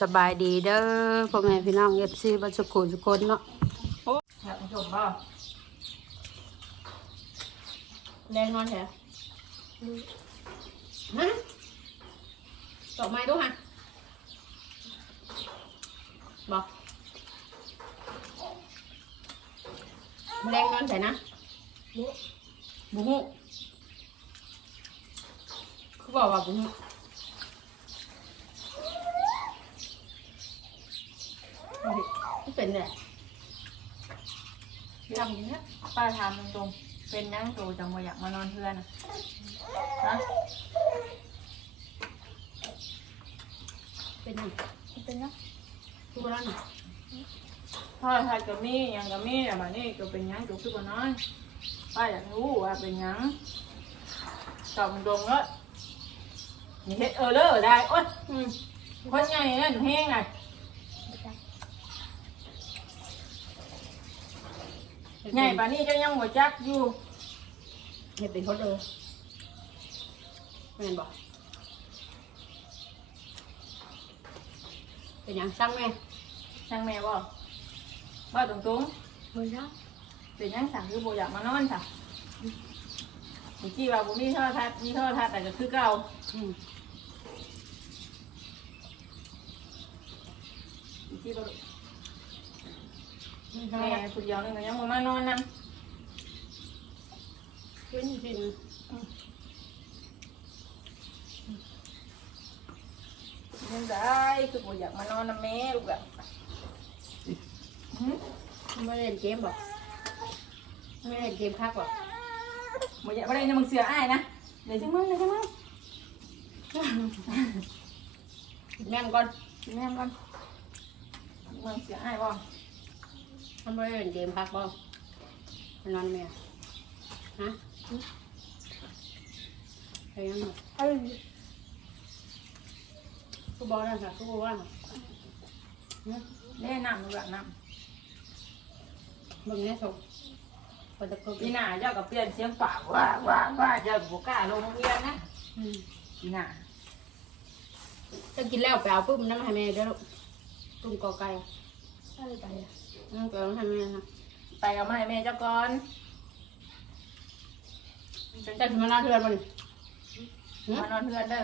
สบายดีเด้อพ่อแม่พี่น้องเอฟซีบัดสุขุสุคนเนาะอยากชมป่ะแรงนอนแถวฮะตอกไม้ดูฮะบอกแรงนอนใส่นะบุหูเขาบอกว่าบุหู ไม่เป็นเลยทำอย่างนี้ป้าถามตรงๆเป็นนั่งโตจังว่าอยากมานอนเพื่อนนะฮะเป็นยังเป็นนะทุกคนนั่นพ่อทายกับมี่ยังกับมี่แต่บัดนี้ก็เป็นยังจุกขึ้นมานอนป้าอยากรู้ว่าเป็นยังตอบตรงๆแล้วนี่เฮ็ดเออเลอได้โอ๊ยอืมคนใหญ่เนี่ยหนูแห้งไง ใหญ่ป่านนี้เจ้ายังหัวจักอยู่เห็ดเป็นคนเลยแม่นบอกเป็นหยังสั่งแม่ช่างแม่บ่ว่าตรงๆเฮ้ยนะเป็นยังสั่งคือโบอยากมานอนค่ะเมื่อกี้ว่าบุมีโทอทัศน์มีโทอทัศน์แต่ก็คือเก่าอืมเมื่อกี้บ่ แม่แม่ผู้เดียวนึงก็ยังบ่มานอนนขึ้นสินำยังได้คือโบอยากมานอนนะแม่ลูกอะหืมไม่เล่นเกมบอกไม่เล่นเกมคักบอกบ่อยากบ่ได้ยังมึงเสืออ้ายนะเดี๋ยวจังมึงเดี๋ยวจังมึงแม่นก่อนกินแม่ก่อนมึงเสืออ้ายบ่ มันไม่เล่นเกมคักบอกมันนอนแม่ฮะใครยังไอ้กูบอกนั่นค่ะกูบอกว่าเล่นน้ำลูกอะน้มึงเนี่ยส่งคนตะโกนำปีหน้าเจ้าก็เปลี่ยนเสียงปากว่าว่าว่าเจ้าก็บ่กล้าลงโรงเรียนนะอืมปีหน้าจะกินแล้วไปเอาปุ๊บน้ำให้แม่เด้อลูกตุ้มกอไก่ อะไรไปอะ น้ำกอให้แม่นะไปเอามาให้แม่เจ้าก่อนจะถึงมาหน้าเทือนมันมานอนเพื่อนเด้อ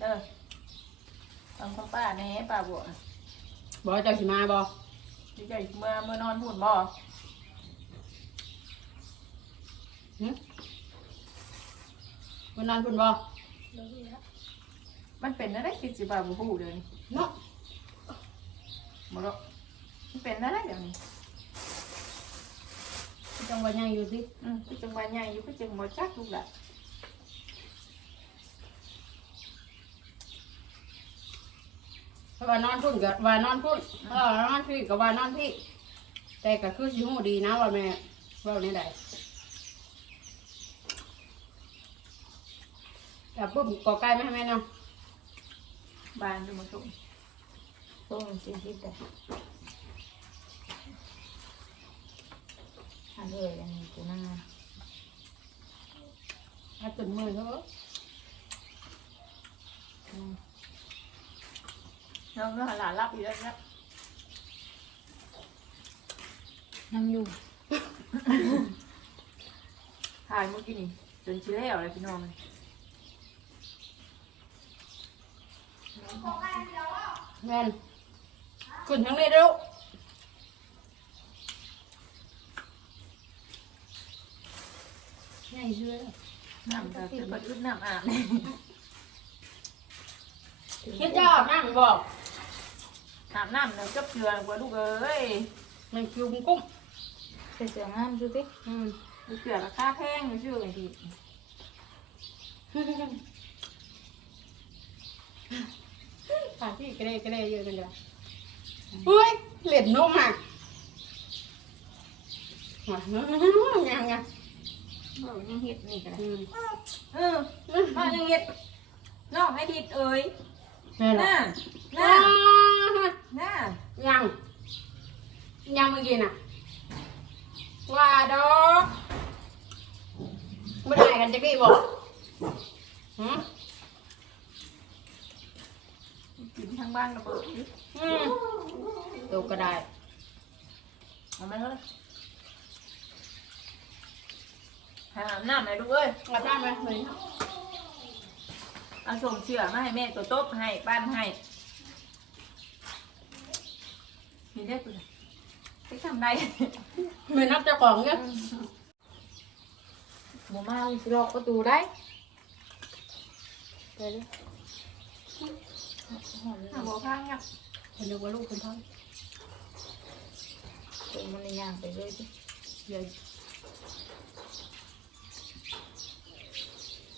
เด้อทำของป้าแหน่ป้าบัวบอกเจ้าสิมาบอกดีใจเมื่อเมื่อนอนพูดบ่มันนอนพุ่นบอกมันเป็นอะไรคิดสิป้าบัวหูเดี๋ยวนี้เนาะบ่หรอกมัน เป็นอะไรเดี๋ยวนี้จังหวะยังอยู่สิอืมคือจังหวะใหญ่อยู่คือจังบ่จักลูกละถ้าว่านอนพุ่นก็ว่านอนพุ่นถ้าว่านอนพี่ก็ว่านอนพี่ แต่ก็คือสิหูดีนะว่าแม่ว่าในใดแต่ปุ๊บกอไก่ไม่ให้แม่เนาะบ้านจะมาส่งส่งจริงๆแต่อัน เลยอันนี้กูน่าถ้าตื่นมือเถอะน้องก็หลานรับอยู่แล้วครับยังอยู่ถ่ายเมื่อกี้นี่จนชิแล้วเลยพี่น้องแม่นขึ้นทั้งนี้เด้อ ใหญ่เชื่อน้ำจะเป็นบัดอึดน้ำอาบคิดจะอาบน้ำบอกอาบน้ำเดี๋ยวจับเชือกว่าลูกเอ้ยมันคิวกุ้งใส่เสื้องามดูสิอืมดูเสือราคาแพงชื่อไงทีผ่านที่กระเดกระเดเยอะกันเดียวเฮ้ยเหล็ดนุ่มอะยังไง เออยังเห็ดนี่กันอืมเออมายังเห็ดน้องให้ทิดเอ้ยแม่ละน่าน่าน่ายังยังเมื่อกี้น่ะ ว่าดอกไม่ได้กันจะกี่บอกหืมกินทั้งบ้านระเบิดอืมตัวก็ได้ เอาไหมเฮ้ย หาน้ำไหนดูเอ้ยรับได้ไหมเลยเอาส่งเชื่อมาให้แม่ตัวโต๊ะให้ปั้นให้มีได้กูไปทำได้ไม่นับเจ้าของเนี่ยหมูมาสิลอกประตูได้ไปเลยหาหมูข้างเนี่ยคนเดียวว่าลูกคนท้องเป็นมันในย่างไปเลยสิให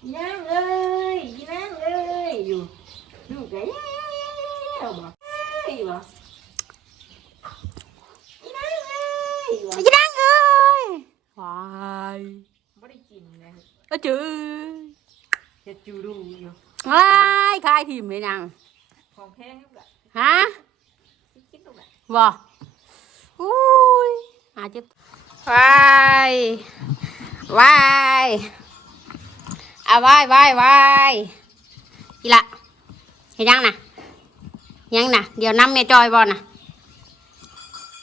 ายวายอะวายวายวายอีละเห็นยังน่ะยังน่ะเดี๋ยวน้ำแม่จ อยบ่น่ะ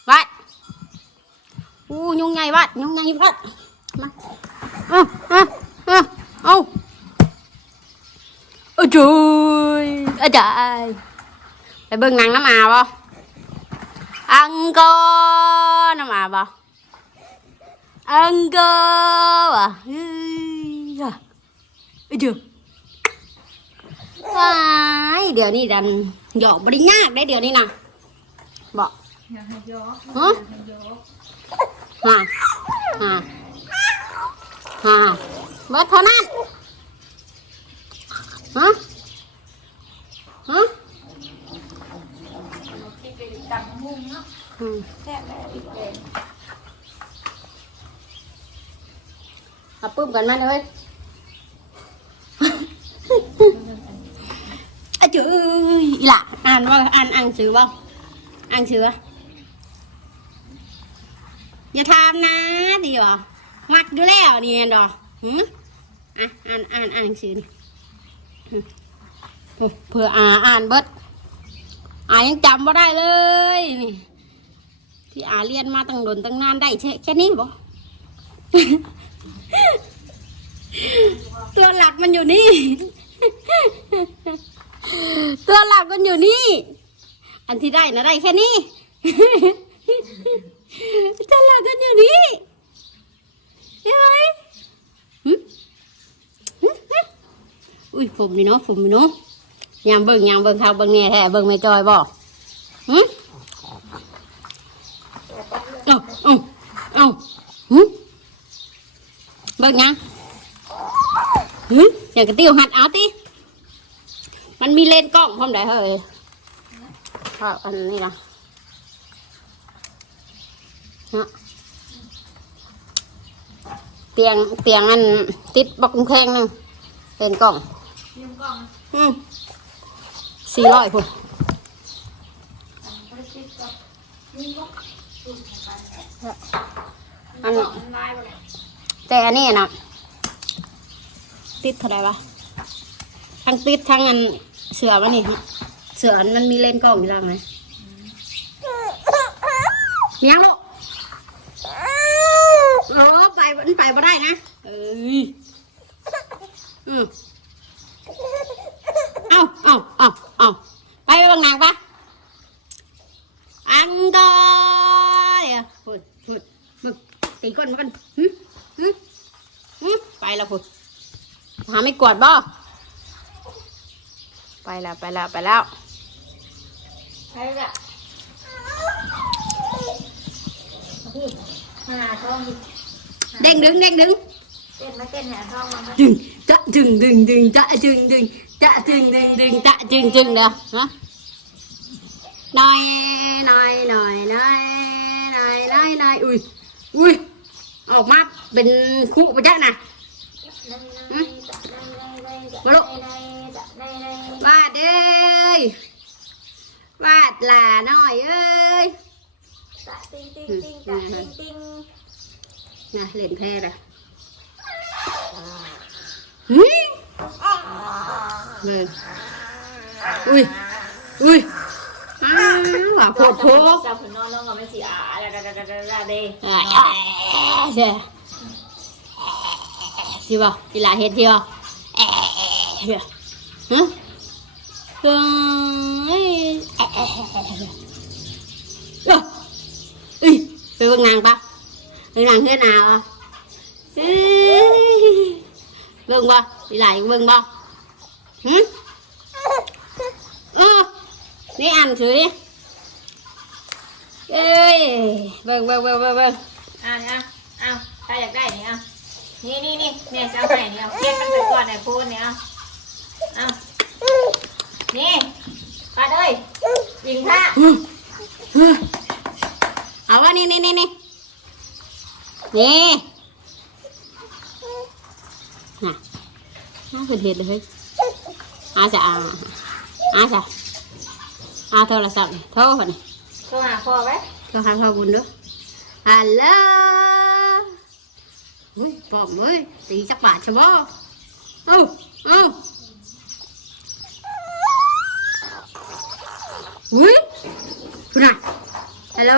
วัดอู้ยุงไงวัดยุงไงวัดมาเอาเอาเอาเอาเอาจุยอาจารย์ไ ปเบิ่งหนังน้ำอาบ่ อังกอร์น้ำอาบ่อังกอร์ว่ะเฮ้ยอ่ะไอ้เจ้าว้ายเดี๋ยวนี้ดันหยอกบริยากได้เดี๋ยวนี้นะบอก อยากให้ยอ ฮะฮะฮะฮะเบิดเท่านั้นฮะฮะ คิดไปตำมุ้งเนาะ อืม แซ่บแม่อีกแกง เอาปื้มกันมาเลย อะจืออีหล่ะ อ่านว่าอ่านอ่านสือว่าอ่านสืออย่าทำนะดีวะมักดูแล้วนี่เห็นดอกหืมอะอ่านอ่านอ่านหนังสือนี่หึเฮ้ยเผื่ออ่าอ่านเบิดอ่านยังจำว่าได้เลยนี่ที่อ่าเรียนมาตั้งโดนตั้งนานได้แค่แค่นี้บ่ตัวหลักมันอยู่นี่ ตัวหลักมันอยู่นี่ อันที่ได้นะได้แค่นี้ ตัวหลักมันอยู่นี่ใช่ไหมหึหึหึอุ้ยผมนี่เนาะผมนี่เนาะยามเบิ่งยามเบิ่งเขาเบิ่งเนี่ยแท้เบิ่งไม่จอยบ่หึเอ้าเอ้าเอ้าหึเบิ่งยัง อย่ากกระติ้วหัดเอาติ มันมีเลนกล้องพร้อมได้เฮ้ยเพราอันนี้นะฮะเตียงเตียงอันติดบอกกุ้งแข้งนึงเลนกล้ององอืมสี่ร้อยพุ่นอันแต่อันนี้นะ ติดเท่าไรวะทั้งติดทั้งอันเสือมันนี่เสืออันมันมีเล่นกล้องอยู่ล่างไหมมียังลูกโอ้ไปมันไปบ่ได้นะเอ้ยอืมเอาเอาเอาเอาไปบางนางปะอังกอร์อะพูดพูดมึงตีก้นมากันหึหึหึไปแล้วพูดหาไม่กวาดบ่ไปแล้วไปแล้วไปแล้วใช่แหละหาช่องเด้งดึงเด้งดึงเต้นมาเต้นหาช่องมาดึงจะดึงดึงดึงจะดึงดึงจะดึงดึงดึงจะดึงดึงเดี๋ยวฮะน้อยน้อยน้อยน้อยน้อยน้อยน้อยอุ้ยอุ้ยออกมาเป็นคู่ไปจ้ะน่ะ หืมมาลูกวาดเอ้ยวาดหลาน้อยเอ้ยติ้งติ้งติ้งตะติ้งติ้งน่ะเล่นแพ้ละหืมเบิ่งอุ้ยอุ้ยอ้าวว่าโคตรโพกเจ้าผืนนอนลงกับมันสีอ่าดาดาดาดาดาเด้อ่าเช่สิบ่ทีหลาเฮ็ดที่บ่เอ๊ะ เดี๋ยวฮะเอ้ยเอ๊ะเอ๊ะเอ๊ะเอ๊ะเอ้ยเอ้ยไปเบิ่งนางปะไปนางเฮือนาวะเอ้ยเบิ่งบ่ทีหลา เบิ่งบ่หึเออนี่อ่านถือดิเอ้ยเบิ่งเบิ่งเบิ่งเบิ่งเบิ่งอ่าเนี่ยเอาใครอยากได้เนี่ยเอานี่นี่นี่เนี่ยจะเอาไหนเนี่ยเอาเทียนมันไปก่อนไหนพูดเนี่ยเอาเอานี่ไปเลยยิงผ้าเอาวะนี่นี่นี่นี่นี่น่ะน่าเป็นเหตุเลยเฮ้ยอาจะอาอาจะอาโทรศัพท์นี่โทรก่อนนี่โทรหาพ่อไว้โทรหาพ่อบุญด้วยฮัลโหลเฮ้ยปอมเว้ยตีจักบาทใช่บ่เอ้าเอ้า อุ้ยคุณน่ะฮัลโหล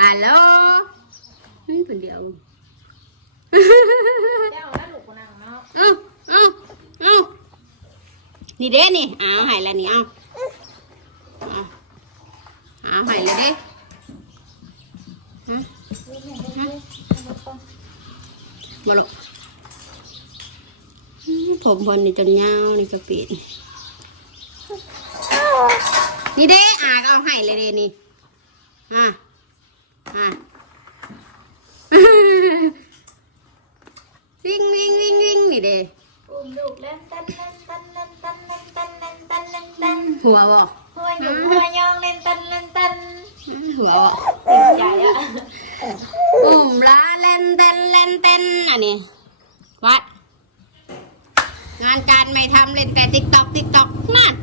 ฮัลโหลอืมคนเดียวเจ้าแล้วลูกกูนั่งเนาะเอ้าเอ้าเอ้านี่เด้นี่เอาหายแล้วนี่เอาเอาเอาหายเลยเด้ฮะฮะมาลูกผมพอนี่จนยาวนี่จะปิด นี่เด้อาก็เอาใหายเลยเด้นี่อะอะวิ่งวิ่งวิ่งวิ่งนี่เด้อุ้มลูกเล่นตันเล่นตันเล่นตันเล่นตันเล่นตันเล่นตันหัวบ่หัวหยุ่งหัวยองเล่นตันเล่นตันหัวบ่ติดใจอะอุ้มลาเล่นเต้นเล่นเต้นอันนี้วัดงานการไม่ทำเล่นแต่ติ๊กตอกติ๊กตอกนั่น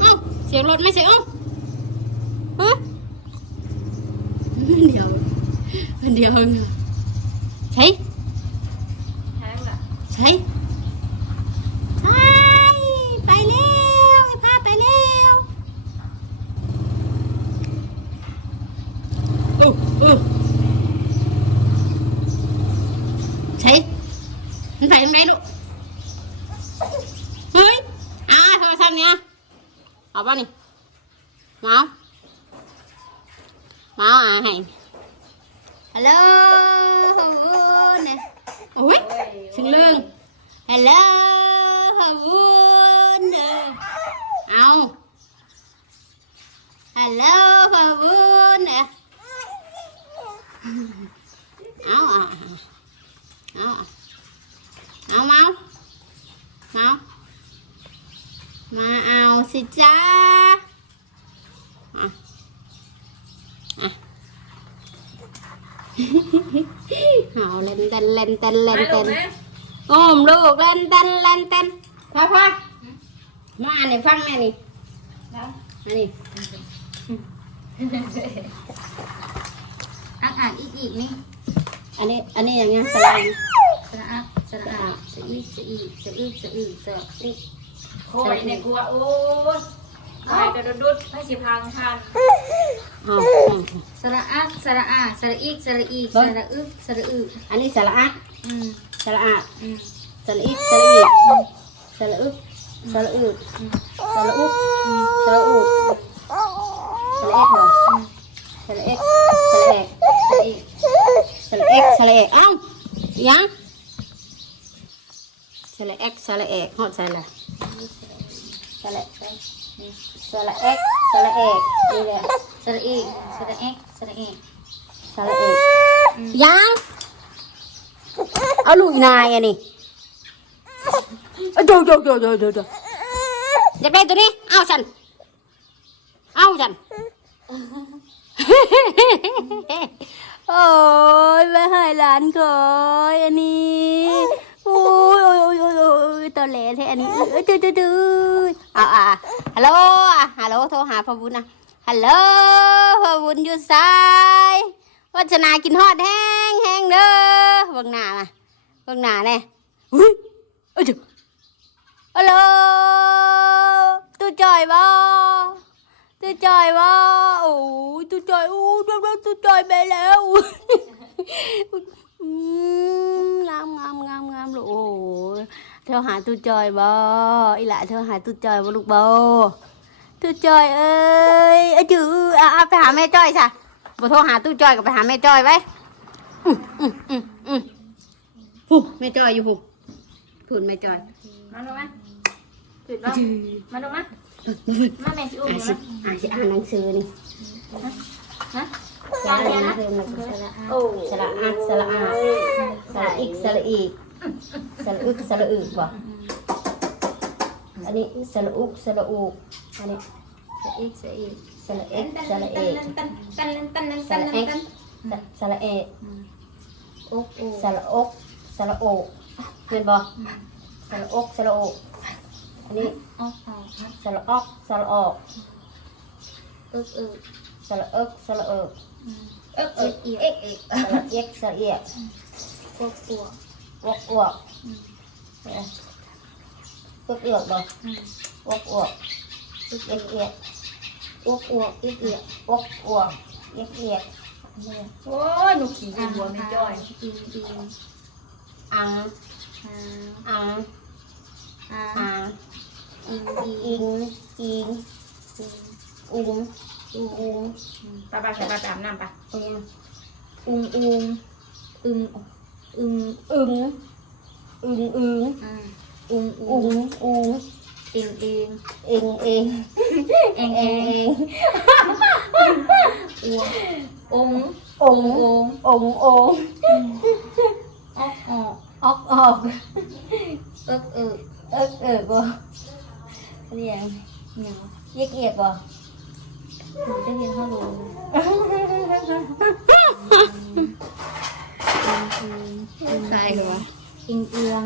เอ้า เสียงรถไม่เสียงเอ้าฮะเดี๋ยวเดี๋ยวใช่ แทงละ ใช่ไปไปเร็วไอ้พาไปเร็วอู้อู้ใช่มันไปทางไหนลูกเฮ้ยอ่าโทรศัพท์เนี่ย เอาป่ะนี่เมาเมาอ่าให้ฮัลโหลเนี่ยโอ้ย มาเมามาเอาสิจ้าอะอะเอาเล่นเต้นเล่นเต้นเล่นเต้นโอ้มลูกเล่นเต้นเล่นเต้นพ่อพ่อมาอ่านให้ฟังแน่นี่แล้วอันนี้อ่างอ่างอีกอีกนี่อันนี้อันนี้อย่างเงี้ยสลายสระอักสระอาสระอีสระอีสระอีสระอีสระอี โคยเนี่ยกลัวโอ้ยไปกระดุดให้สิพังทันเอาสระอักสระอาสระอีสระอีสระอึสระอึอันนี้สระอะอืมสระอะอืมสระอีสระอีสระอึสระอึสระอุสระอุสระเอ็กเหรอสระเอ็กสระเอ็กสระอีสระเอ็กสระเอ็กเอ้ายังสระเอ็กสระเอ็กหอดสระ สระสระเอกสระเอกนี่แหละสระอีสระเอกสระอีสระเอกยังเอาลูกนายอันนี้เอาดูดูดูดูดูดูอยากได้ตัวนี้เอาฉันเอาจันโอ้ยไม่ให้หลานก่อยอันนี้ โอ้ยโอ้ยโอ้ยโอ้ยโอ้ยตอแหลแท้อันนี้เอ้ยดื้อดื้อดื้ออ่าอ่าฮัลโหลอะฮัลโหลโทรหาพ่อบุญนะฮัลโหลพ่อบุญอยู่ซ้ายวัฒนากินฮอดแห้งแห้งเด้อเบิ่งหน้าน่ะเบิ่งหน้าแน่อุ้ยเอ้ยจุ๊บฮัลโหลตู้จอยบ่ตู้จอยบ่โอ้ยตู้จอยอู้ดูดูตู้จอยไปแล้วอืมามงามงามงามลูกโอ้ยเธอหาตู้จอยบ่อีหละเธอหาตู้จอยบ่ลูกบ่ตู้จอยเอ้ยอะจื้ออะอะไปหาแม่จ้อยซะบ่โทรหาตู้จอยก็ไปหาแม่จ้อยไว้อืมอืมอืมอืมหูแม่จ้อยอยู่หูพูดแม่จ้อยมาดูมาจุดบ้างมาดูมามาแม่สิอุ้มอ่านดูสินะอ่านสิอ่านหนังสือนี่ฮะ สระอะนะเริ่มแล้วก็สระอะโอ้สระอะสระอาสระอีกสระอีกสระอึกสระอึกบ่อันนี้สระอุกสระอุกอันนี้สระอีกสระอีกสระเอ็กสระเอกสระเอ็กสระเอกโอ้โอ้สระอกสระโอเห็นบ่สระอกสระโอกอันนี้สระออกสระออกอิกอิก สระเอิกสระเอิกเอิกเอิกเอียกเอกสระเอ็กสระเอียกพวกตัววอกอวกเอ้ยพวกเอือกบ่วอกอวกเอ็กเอียกอ้วกอ้วกเอียกเอียกวอกอวกเอ็กเอียกโอ้ยหนูขี่กินบัวไม่จ้อยอิงอิงอังอ่าอังอ่าอังอิงอิงอิงอิง อิงอุงอุงอุงไปไปไปไปอาบน้ำไปอุงอุงอุงอึงอึงอึงอึงอึงอ่าอุงอุอุงงอุงเองเองเองเองเองเอเองงเองอ้วกองององององออกออกออกออกเอิกเอิกเอิกเอิกบ่เรียงเหนียวเยียกเอียกบ่ หนูจะเรียนฮัลโหลอิงอิงใช่เหรออิงเอือง